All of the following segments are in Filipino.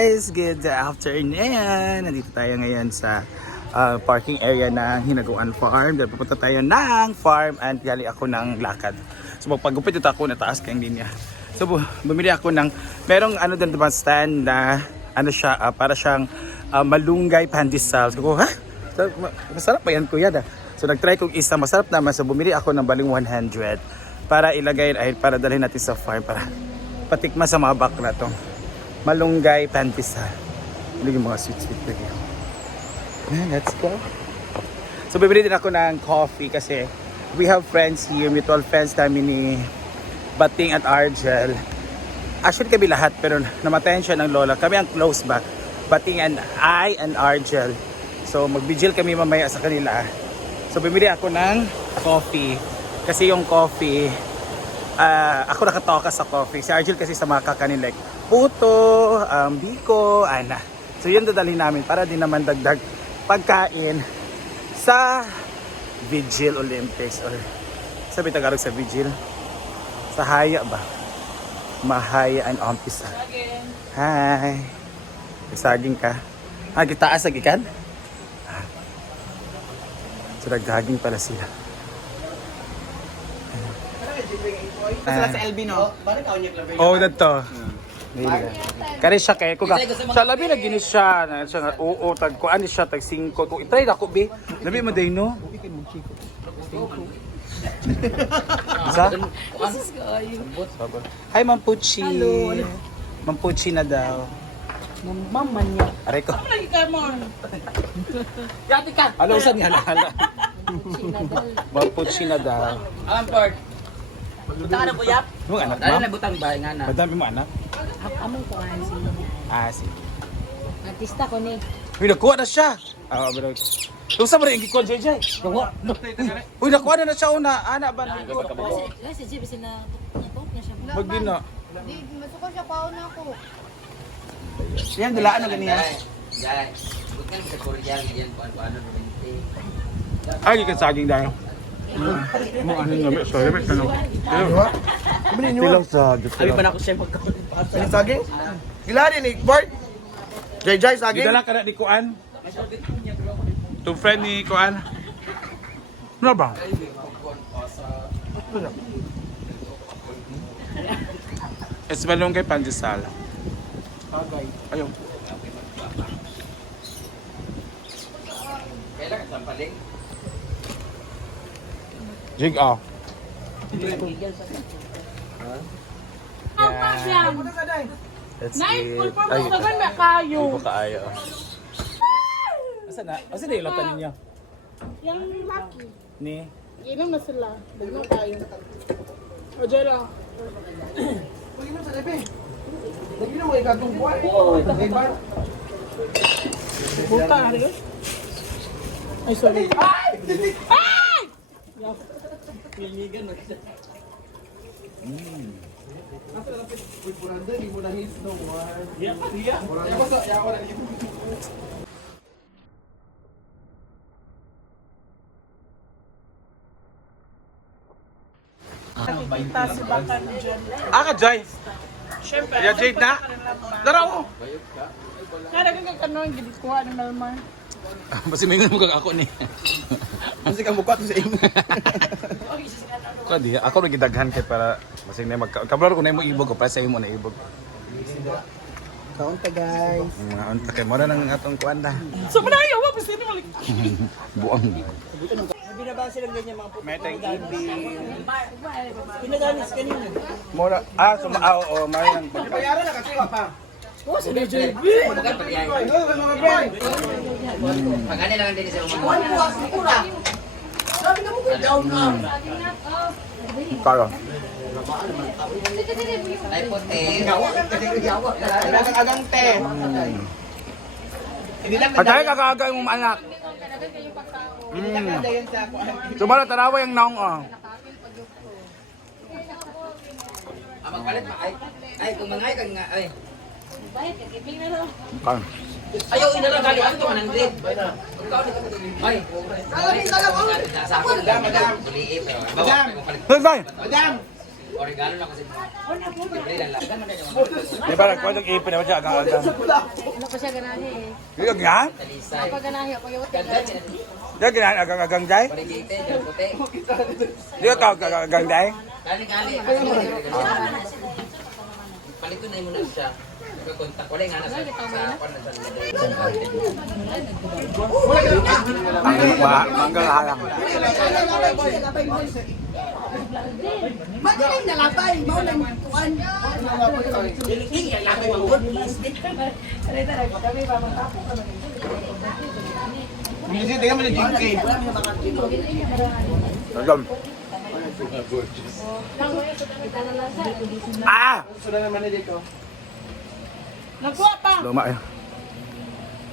guys! Good afternoon! Nandito tayo ngayon sa parking area ng Hinaguan Farm. Dahil pupunta tayo ng farm and gali ako ng lakad. So magpagupit ito ako, nataas kayong linya. So bumili ako ng, merong ano doon diba stand na ano siya, para siyang malunggay pandesal. So ha? So, masarap pa yan kuya da. So nagtry kong isa, masarap naman. So bumili ako ng baling 100 para ilagay ay para dalhin natin sa farm para patikma sa mga bakla to. Malunggay pandesal. Hindi yung mga sweet ko here. Let's go. So bibili din ako ng coffee kasi we have friends here, mutual friends namin ni Bating at Argel. Actually kami lahat pero namatayan siya ng lola. Kami ang close ba? Bating and I and Argel. So mag-vigil kami mamaya sa kanila. So bibili ako ng coffee. Kasi yung coffee, ako nakatoka sa coffee. Si Argel kasi sa mga kakanin like puto, biko, ana. So yun dadalhin namin para din naman dagdag pagkain sa Vigil Olympics. Or sabi Tagalog sa Vigil? Sa Haya ba? Mahaya and umpisa. Hi! Nagsaging ka? Gitaas ang ikan? So naghaging pala sila. Sila sa LB no? Oh, dito. Kari siya kay ko ka. Sa labi na gini siya, nga oo tag ko ani siya tag 5 ko. Try na ko bi. Labi mo day no. Sa? Hi Ma'am Puchi. Ma'am Puchi na daw. Mama niya. Aray ko. Lagi ka mo. Yati ka. Alo usan ni hala. Ma'am Puchi na daw. Alam Port. Buta ka na buyap? Yung anak Ano ma'am? na butang ba nga na? Madami mo anak? Among ko ano si Sige. artista ko ni. Uy, nakuha na siya. Bro. Tusa mo rin, gikuha JJ. Uy, nakuha na siya una. Ana ba na? Kasi si Jib na natok na siya. Bagdi na. Di, masuko siya paon ako. Yan, dulaan na ganyan. Yan. Bukan sa Korea, ganyan kung ano ruminte. Ay, ikan saging dahil. Mo ano nga, sorry, may tanong. Tilang saging. Sabi pa na ako siya magkakalit pa. Saging? Gila din ni Bart. Jai saging. Gidala ka na ni Kuan. To friend ni Kuan. Ano ba? Es malunggay pandesal. Ayaw. Kailan ka sampaling? Jig ah. Let's eat. Ay, kayo. hindi ko kaayo. Asa na? Asa na ilatan ninyo? Yung laki. Ni? Inom na sila. Bagno tayo. O Jera. Lagi na mo ikatong buwan. Buta. Ay, sorry. Ay! Piligan na siya. Nakikita si Bakan dyan. Ka Jai. Siyempre. Ya Jade na. Dara ko. Nadagang ka kanon, gili kuha ng Malmar. Basi may mo kag ako ni. Kasi kang bukat sa imo. Ko di ako ra gidaghan kay para basi na magkablar ko na mo ibog ko para sa imo na ibog. Kaunta guys. Mga unta kay mo na nang atong kuanda. So, manayaw, wapos na malik. Buang. Binabasa lang ganyan mga puto. May thank you. Pinadanis kanina. Mora oo, may nang Bayaran na kasi pa. Bukan pati yan. Pagani lang din sa mga. karo. Ay puti. Agang te. At ay kakaaga yung anak. Dayan sa ako. Sumala tarawa yung naong ah. Magpalit pa ay kung mangay kang nga ay. Bayad ka gibing na ro. Karo. Ayaw ina lang kali ato 100. Ay. Sa ako lang madam. Buliit. Madam. Hey, bye. Madam. O, regalo lang kasi. Libre lang lang. Di ba nagkuha ng ipin naman siya agang-agang? Ano pa siya ganahe eh. Di ka ginahan? Talisay. Pag ganahe ako yung Ganda, Di ka ginahan agang-agang day? Parigite, dyan puti. Di ka agang-agang day? Kali-kali. Palito na mo na siya. Kontak wala nga na sa kwan na siya. Ang lupa, manggang halang. Magaling na lapay, mau na kuan. Hindi, tingnan mo na JK. Nagam. Ah! Gusto na naman na dito. Nagkuha pa. Luma yun.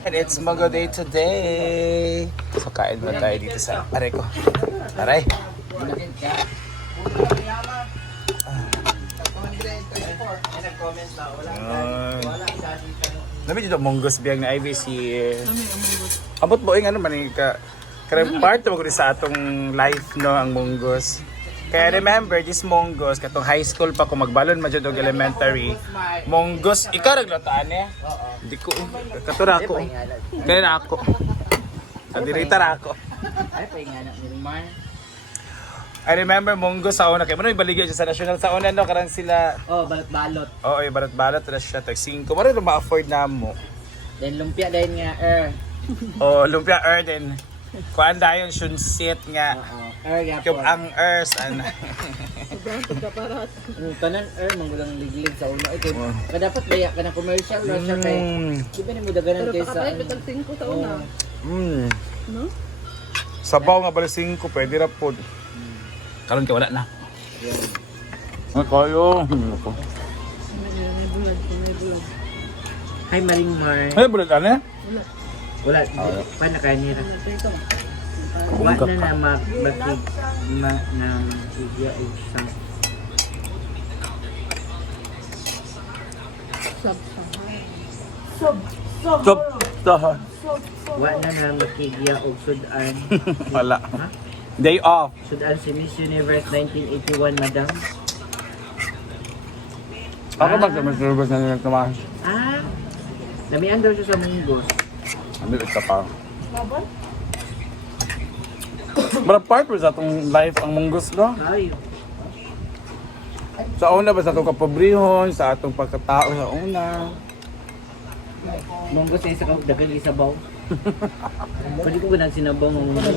And it's Mango Day today. So kain ba tayo dito sa aray ko? Aray. Nabi dito monggos biyang na IBC. Abot mo ano man ka karang part mo sa atong life no ang monggos. Kaya remember this monggos katong high school pa ko magbalon ma jud og elementary. Monggos ikaw naglataan eh. Di ko katura ko. Kaya na ako. Adirita ra ako. Ay, paingana ni Mar. I remember monggos sa una kay mo ibaligya siya sa national sa una no karang sila Oh, balot-balot. oo balot-balot ra siya tag 5. Mara na ma-afford na mo. Then lumpia dahil nga, Oh, lumpia din. Kuan dayon shunsit nga. nga Kung ang earth ana. Tanan, manggulang liglig sa una. Okay, dapat baya ka ng commercial na siya kay. Di ba ni mo daganan kayo sa... Kapatay, pitag 5 sa una. No? Sabaw nga bala 5 pwede ra pod. Karon kay wala na. Ang kayo. May bulag, may bulag. Hi, Maring Mar. Ay bulad ana? Wala, pa na kaya nila. Wa na na magbakig na magigya o isang. Stop. Tahan. Wa na na makigya o sudan. Wala. Day off. Sudan si Miss Universe 1981, madam. Ako mag-service na nila tumahan. Ah, damihan daw siya sa munggos. Ano ito pa? Bara part was atong life ang munggos no? Ay, Sa una ba sa atong kapobrihon, sa atong pagkatao sa una. munggos na isa ka dagang isabaw. Pwede ko ganang sinabaw ng munggos.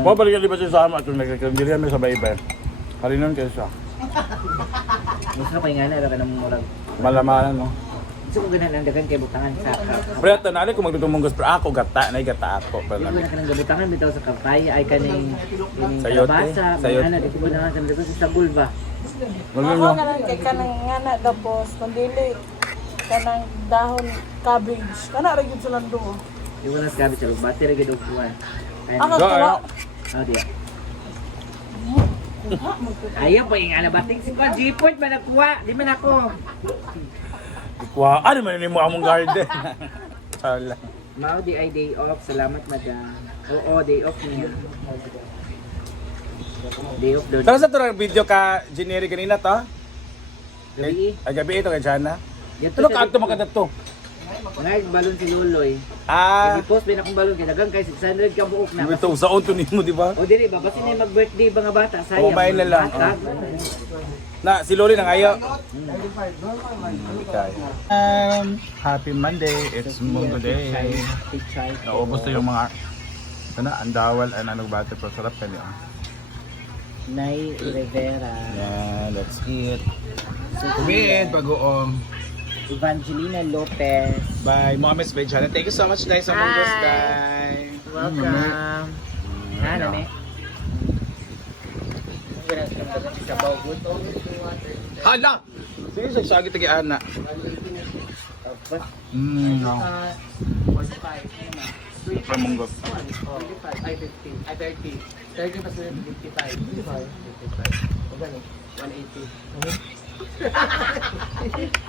Mo balik ba siya sa ama atong nagkakandili kami sa baybay. Kalinon kayo siya. Mas na paingana, wala ka ng murag. Malamanan no. Gusto ko ganang ang dagang kay butangan sa kap. Pero ito nali ko magdudong munggos pero ako gata, na gata ako. Pero Hindi ko na kanang gabutangan bitaw sa kapay ay kaning Sayote, kalabasa, sayote. ano, di ko na nga kanang sa bulba. Wala Ako no. na lang kay kanang ngana tapos kandili kanang dahon cabbage. Kana ra gyud sila do. Di ko na sabi sa bati ra gid og kuwan. Ako Go, tuwa. Oh, dia. Ayaw pa yung alabating si Kwa G-Port man nakuha. Di man ako. Wow, ano man ni mo among garden. Ala. Mao di ay day off. Salamat, madam. Oo, day off niya. Day off doon. Tara sa turang video ka Jenny kanina to? Gabi. Ay gabi ito kay Jana. Dito Ano ka ato makada to? Ngayon, balon si Loloy. Ah, Nag-post ba na akong balon. Kinagang kay 600 ka buok na. ito sa unto nimo di ba? O diri ba? Kasi na mag-birthday ba nga bata? Sayang. Kumain na lang. Bata. Na si Loli nang ayo. Happy Monday. It's Mongo Day. Pichay. Naubos na yung mga sana andawal and ano bate pero sarap kanya. Nay Rivera. Yeah, let's eat. Kumit bagoong. Evangelina Lopez. Bye, Mohammed Bejana. Thank you so much guys sa Mongo's guys. Welcome. Ha, nani? Hala! Sige, sagsagi tagi ana. No. 45. From Mongo's. 25. Ay, 50. Ay, 30. 30 pa sila 55. 55. O gani? 180.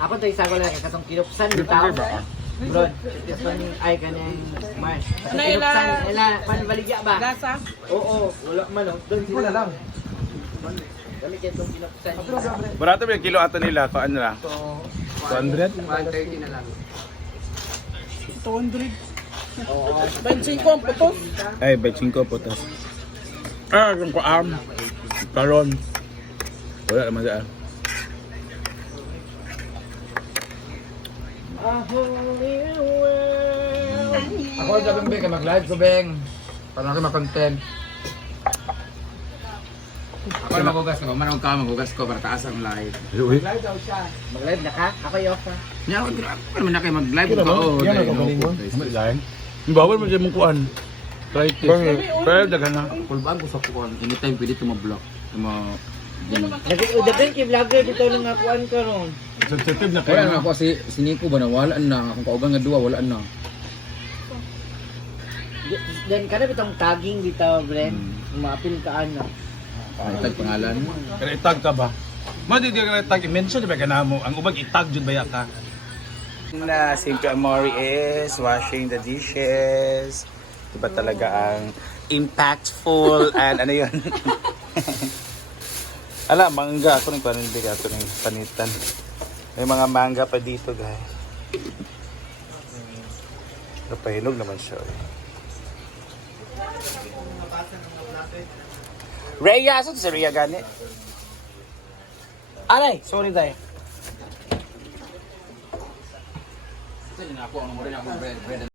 Ako to isa ko lang kasong kinupsan di tao. Bro, this one ay kanang Mars. Kinupsan ila panbaligya ba? Gasa. Oo, wala man oh. Doon sila lang. Kami kaya itong pinapsan. Barato ba yung kilo ato nila? Kuan na lang? 200? 130 na lang. 200. 25 ang putos. Ay, 25 po to. Ah, kung kuam. Karon. Wala naman daan. Ako sa Beng, kay mag-live ko Beng. Para ako ma-content. Ako na magugas ko, manong ka magugas ko para taas ang live. Mag-live na ka? Ako yung off ka. Nya ako naman na kayo mag-live ko. Oo, Yan ako galing mo. Bawal mo dyan mong kuan. Try it. Pero dagan na. Kulbaan ko sa kuwan. Anytime pwede ito ma-block. Dagan kay vlogger dito nang nakuan ka ron. Sensitive na Kaya kayo. nga ako si Nico ba na wala na. Kung kauban nga duwa wala na. Then kada bitong tagging dito, Bren. Maapil ka ano. Tag pangalan. Pero itag ka ba? Madi di ka itag. I-mention ba ka na mo? Ang ubag itag dyan ba ka? Na Simple Amore is washing the dishes. Diba talaga ang impactful and ano yun? Ala, mangga. Ako nang panindig ato ng panitan. May mga mangga pa dito, guys. Napahinog naman siya. Rhea! Saan si Rhea gani? Alay! Sorry tayo. Kasi na ako ang mo rin ako bread